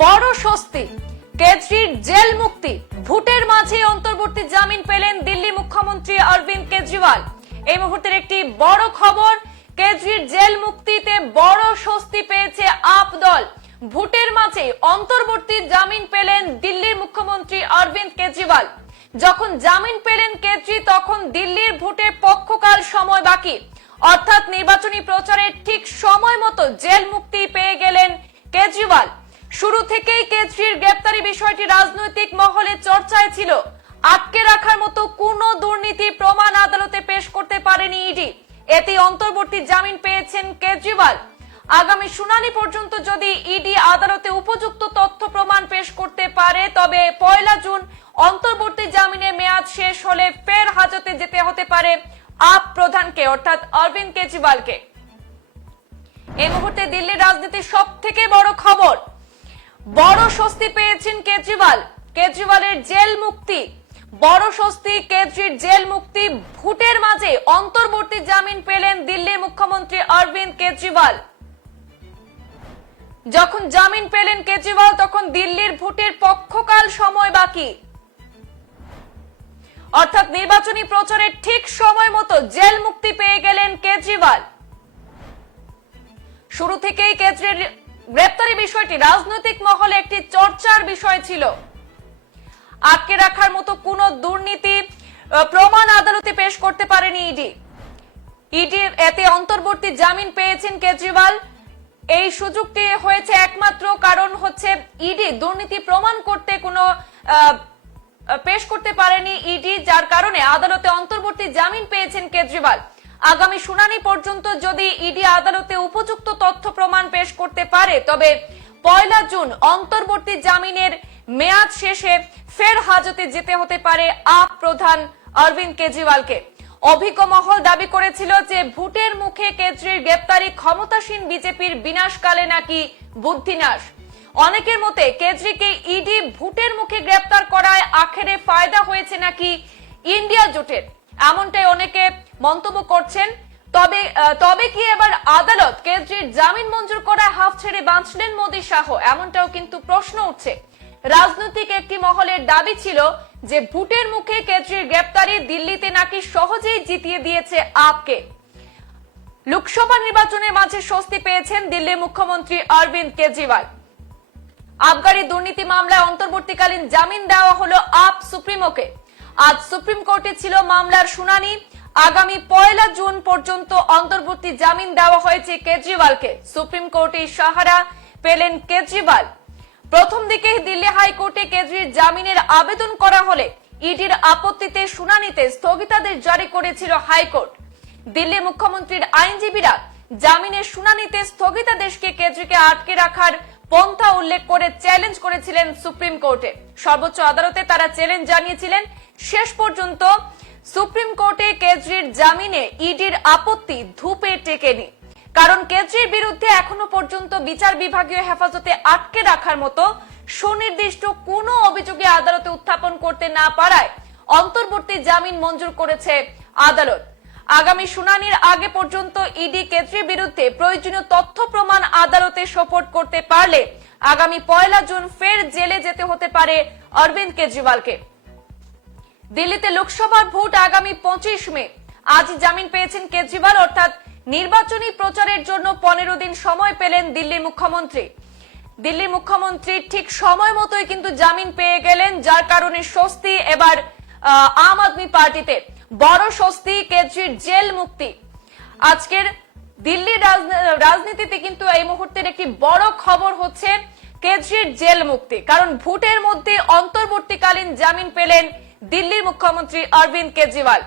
বড় স্বস্তি। কেজরির জেল মুক্তি। ভোটের মাঝে অন্তর্বর্তী জামিন পেলেন দিল্লি মুখ্যমন্ত্রী অরবিন্দ কেজরিওয়াল। এই মুহূর্তের একটি বড় খবর, কেজরির জেল মুক্তিতে বড় স্বস্তি পেয়েছে আপ দল। ভোটের মাঝে অন্তর্বর্তী জামিন পেলেন দিল্লির মুখ্যমন্ত্রী অরবিন্দ কেজরিওয়াল। যখন জামিন পেলেন কেজরি, তখন দিল্লির ভোটে পক্ষকাল সময় বাকি। অর্থাৎ নির্বাচনী প্রচারের ঠিক সময় মতো জেল মুক্তি পেয়ে গেলেন কেজরিওয়াল। শুরু থেকেই কেজরির গ্রেপ্তারি বিষয়টি রাজনৈতিক মহলে চর্চায় ছিল। আটকে রাখার মতো কোনো দুর্নীতি প্রমাণ আদালতে পেশ করতে পারেনি ইডি। এতে অন্তর্বর্তী জামিন পেয়েছেন কেজরিওয়াল। আগামী শুনানি পর্যন্ত যদি ইডি আদালতে উপযুক্ত তথ্য প্রমাণ পেশ করতে পারে, তবে পয়লা জুন অন্তর্বর্তী জামিনের মেয়াদ শেষ হলে ফের হাজতে যেতে হতে পারে আপ প্রধানকে, অর্থাৎ অরবিন্দ কেজরিওয়ালকে। এই মুহূর্তে দিল্লির রাজনীতির সব থেকে বড় খবর বড় স্বস্তি পেয়েছেন কেজরিওয়াল। কেজরিওয়ালের জেল মুক্তি। বড় স্বস্তি, কেজরির জেল মুক্তি। ভোটের মাঝে অন্তর্বর্তী জামিন পেলেন দিল্লির মুখ্যমন্ত্রী অরবিন্দ কেজরিওয়াল। যখন জামিন পেলেন কেজরিওয়াল, তখন দিল্লির ভোটের পক্ষকাল সময় বাকি। অর্থাৎ নির্বাচনী প্রচারের ঠিক সময় মতো জেল মুক্তি পেয়ে গেলেন কেজরিওয়াল। শুরু থেকেই কেজরির গ্রেপ্তারি বিষয়টি রাজনৈতিক মহলে একটি চর্চার বিষয় ছিল। আটকে রাখার মতো কোনো দুর্নীতি প্রমাণ আদালতে পেশ করতে পারেনি ইডি। ইডি এতে অন্তর্বর্তী জামিন পেয়েছেন কেজরিওয়াল। এই সুযোগটি হয়েছে একমাত্র কারণ হচ্ছে ইডি দুর্নীতি প্রমাণ করতে কোনো পেশ করতে পারেনি ইডি, যার কারণে আদালতে অন্তর্বর্তী জামিন পেয়েছেন কেজরিওয়াল। আগামী শুনানি পর্যন্ত যদি ইডি আদালতে উপযুক্ত তথ্য প্রমাণ পেশ করতে পারে, তবে পয়লা জুন অন্তর্বর্তী জামিনের মেয়াদ শেষে ফের হাজতে যেতে হতে পারে আপ প্রধান অরবিন্দ কেজরিওয়ালকে। অভিজ্ঞ মহল দাবি করেছিল যে ভোটের মুখে কেজরির গ্রেপ্তারি ক্ষমতাসীন বিজেপির বিনাশকালে নাকি বুদ্ধিনাশ। অনেকের মতে কেজরিকে ইডি ভোটের মুখে গ্রেপ্তার করায় আখেরে ফায়দা হয়েছে নাকি ইন্ডিয়া জোটের। এমনটাই অনেকে মন্তব্য করছেন। তবে তবে কি এবার আদালত কেজরির জামিন মঞ্জুর করায় হাফ ছেড়ে বাঁচলেন মোদী শাহ? এমনটাও কিন্তু প্রশ্ন উঠছে। রাজনৈতিক একটি মহলের দাবি ছিল যে ভোটের মুখে কেজরির গ্রেপ্তারি দিল্লিতে নাকি সহজেই জিতিয়ে দিয়েছে আপকে। লোকসভা নির্বাচনের মাঝে স্বস্তি পেয়েছেন দিল্লির মুখ্যমন্ত্রী অরবিন্দ কেজরিওয়াল। আবগারি দুর্নীতি মামলায় অন্তর্বর্তীকালীন জামিন দেওয়া হলো আপ সুপ্রিমোকে। আজ সুপ্রিম কোর্টে ছিল মামলার শুনানি। আগামী পয়লা জুন পর্যন্ত অন্তর্বর্তী জামিন দেওয়া হয়েছে কেজরিওয়ালকে। সুপ্রিম কোর্টে সাহারা পেলেন কেজরিওয়াল। প্রথম দিকে দিল্লি হাইকোর্টে কেজরির জামিনের আবেদন করা হলে ইডির আপত্তিতে শুনানিতে স্থগিতাদেশ জারি করেছিল হাইকোর্ট। দিল্লি মুখ্যমন্ত্রীর আইনজীবীরা জামিনের শুনানিতে স্থগিতাদেশকে কেজরিকে আটকে রাখার পন্থা উল্লেখ করে চ্যালেঞ্জ করেছিলেন সুপ্রিম কোর্টে। সর্বোচ্চ আদালতে তারা চ্যালেঞ্জ জানিয়েছিলেন, শেষ পর্যন্ত সুপ্রিম কোর্টে কেজরির জামিনে ইডির আপত্তি ধূপে টেকেনি। কারণ কেজরির বিরুদ্ধে এখনও পর্যন্ত বিচার বিভাগীয় হেফাজতে আটকে রাখার মতো সুনির্দিষ্ট কোনো অভিযোগে আদালতে উত্থাপন করতে না পারায় অন্তর্বর্তী জামিন মঞ্জুর করেছে আদালত। আগামী শুনানির আগে পর্যন্ত ইডি কেজরির বিরুদ্ধে প্রয়োজনীয় তথ্য প্রমাণ আদালতে সোপর্ট করতে পারলে আগামী পয়লা জুন ফের জেলে যেতে হতে পারে অরবিন্দ কেজরিওয়ালকে। দিল্লিতে লোকসভার ভোট আগামী পঁচিশ মে। আজ জামিন পেয়েছেন কেজরিওয়াল, অর্থাৎ নির্বাচনী প্রচারের জন্য পনেরো দিন সময় পেলেন দিল্লির মুখ্যমন্ত্রী। দিল্লির মুখ্যমন্ত্রী ঠিক সময় মতোই কিন্তু জামিন পেয়ে গেলেন, যার কারণে স্বস্তি এবার আম আদমি পার্টিতে। বড় স্বস্তি কেজরির জেল মুক্তি। আজকের দিল্লির রাজনী- রাজনীতিতে কিন্তু এই মুহূর্তের একটি বড় খবর হচ্ছে কেজরির জেল মুক্তি। কারণ ভোটের মধ্যে অন্তর্বর্তীকালীন জামিন পেলেন দিল্লির মুখ্যমন্ত্রী অরবিন্দ কেজরিওয়াল।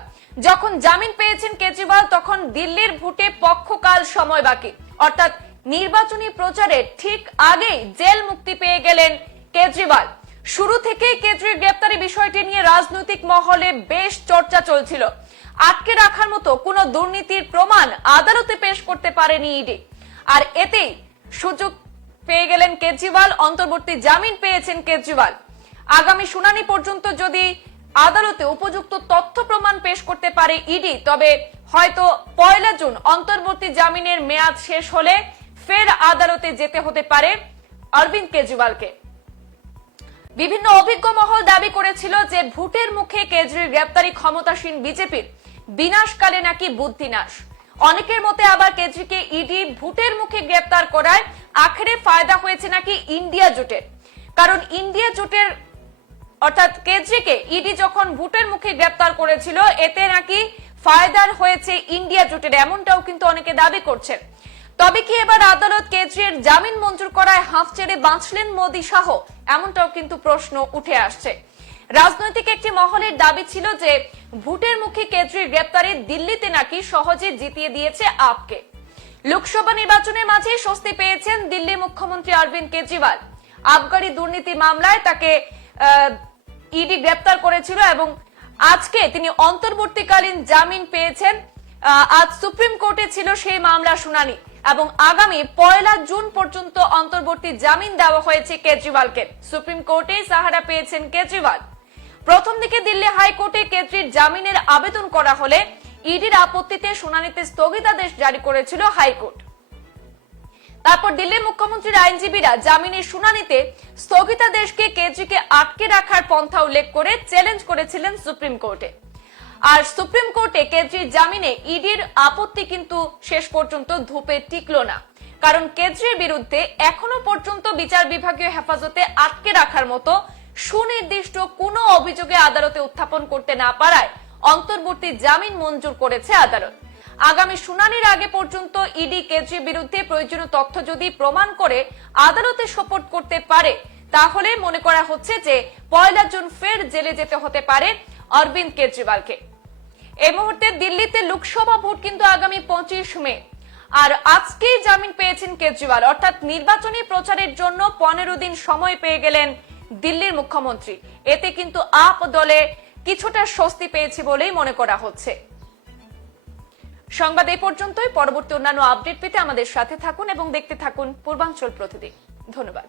যখন জামিন পেয়েছেন কেজরিওয়াল, তখন দিল্লির ভোটে পক্ষকাল সময় বাকি। অর্থাৎ নির্বাচনী প্রচারের ঠিক আগেই জেল মুক্তি পেয়ে গেলেন কেজরিওয়াল। শুরু থেকেই কেজরির গ্রেপ্তারি বিষয়টি নিয়ে রাজনৈতিক মহলে বেশ চর্চা চলছিল। আটকে রাখার মতো কোনো দুর্নীতির প্রমাণ আদালতে পেশ করতে পারেনি ইডি। আর এতেই সুযোগ পেয়ে গেলেন কেজরিওয়াল, অন্তর্বর্তী জামিন পেয়েছেন কেজরিওয়াল। আগামী শুনানি পর্যন্ত যদি আদালতে উপযুক্ত তথ্য প্রমাণ পেশ করতে পারে ইডি। তবে হয়তো পয়লা জুন অন্তর্বর্তী জামিনের মেয়াদ শেষ হলে ফের আদালতে যেতে হতে পারে অরবিন্দ কেজরিওয়ালকে। বিভিন্ন অভিজ্ঞ মহল দাবি করেছিল যে ভোটের মুখে কেজরির গ্রেপ্তারি ক্ষমতাসীন বিজেপির বিনাশকালে নাকি বুদ্ধিনাশ। অনেকের মতে আবার কেজরিকে ইডি ভোটের মুখে গ্রেপ্তার করায় আখেরে ফায়দা হয়েছে নাকি ইন্ডিয়া জোটের। কারণ ইন্ডিয়া জোটের অর্থাৎ কেজরিকে ইডি যখন ভোটের মুখে গ্রেপ্তার করেছিল, এতে নাকি ফায়দার হয়েছে ইন্ডিয়া জোটের, এমনটাও কিন্তু অনেকে দাবি করছেন। তবে কি এবার আদালত কেজরির জামিন মঞ্জুর করায় হাফ ছেড়ে বাঁচলেন মোদী শাহ? এমনটাও কিন্তু প্রশ্ন উঠে আসছে। রাজনৈতিক একটি মহলের দাবি ছিল যে, ভোটের মুখে কেজরির গ্রেপ্তারে দিল্লিতে নাকি সহজে জিতিয়ে দিয়েছে আপকে। লোকসভা নির্বাচনের মাঝে স্বস্তি পেয়েছেন দিল্লির মুখ্যমন্ত্রী অরবিন্দ কেজরিওয়াল। আবগারি দুর্নীতি মামলায় তাকে ইডি গ্রেপ্তার করেছিল এবং আজকে তিনি অন্তর্বর্তীকালীন জামিন পেয়েছেন। আজ সুপ্রিম কোর্টে ছিল সেই মামলা শুনানি এবং আগামী পয়লা জুন পর্যন্ত অন্তর্বর্তী জামিন দেওয়া হয়েছে কেজরিওয়ালকে। সুপ্রিম কোর্টে সাহারা পেয়েছেন কেজরিওয়াল। প্রথম দিকে দিল্লি হাইকোর্টে কেজরির জামিনের আবেদন করা হলে ইডির আপত্তিতে শুনানিতে স্থগিতাদেশ জারি করেছিল হাইকোর্ট। তারপর দিল্লির মুখ্যমন্ত্রীর আইনজীবীরা জামিনের শুনানিতে স্থগিতাদেশকে কেজরিকে আটকে রাখার পন্থা উল্লেখ করে চ্যালেঞ্জ করেছিলেন সুপ্রিম কোর্টে। আর সুপ্রিম কোর্টে কেজরির জামিনে ইডির আপত্তি কিন্তু শেষ পর্যন্ত ধূপে টিকল না। কারণ কেজরির বিরুদ্ধে এখনও পর্যন্ত বিচার বিভাগীয় হেফাজতে আটকে রাখার মতো সুনির্দিষ্ট কোনো অভিযোগে আদালতে উত্থাপন করতে না পারায় অন্তর্বর্তী জামিন মঞ্জুর করেছে আদালত। আগামী শুনানির আগে পর্যন্ত ইডি কেজরির বিরুদ্ধে প্রয়োজনীয় তথ্য যদি প্রমাণ করে আদালতে সোপর্ট করতে পারে, তাহলে মনে করা হচ্ছে যে পয়লা জুন ফের জেলে যেতে হতে পারে অরবিন্দ কেজরিওয়ালকে। এই মুহূর্তে দিল্লিতে লোকসভা ভোট কিন্তু আগামী পঁচিশ মে। আর আজকেই জামিন পেয়েছেন কেজরিওয়াল, অর্থাৎ নির্বাচনী প্রচারের জন্য পনেরো দিন সময় পেয়ে গেলেন দিল্লির মুখ্যমন্ত্রী। এতে কিন্তু আপ দলে কিছুটা স্বস্তি পেয়েছে বলেই মনে করা হচ্ছে। সংবাদ এই পর্যন্তই। পরবর্তী অন্যান্য আপডেট পেতে আমাদের সাথে থাকুন এবং দেখতে থাকুন পূর্বাঞ্চল প্রতিদিন। ধন্যবাদ।